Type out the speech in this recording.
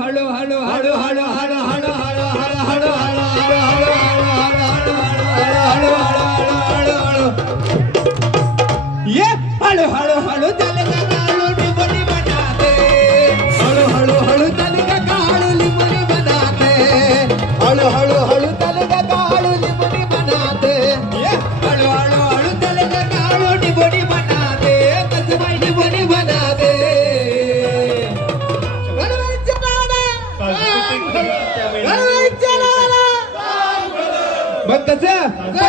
हळू हळू हळू हळू हळू हळू हळू हळू हळू हळू हळू ये हळू हळू हळू चल काळू लिंबोनी बनाते हळू हळू हळू चल काळू लिंबोनी बनाते हळू हळू हळू चल काळू लिंबोनी बनाते ये हळू हळू हळू चल काळू लिंबोनी बनाते कसबाई लिंबोनी बनाते मग कसं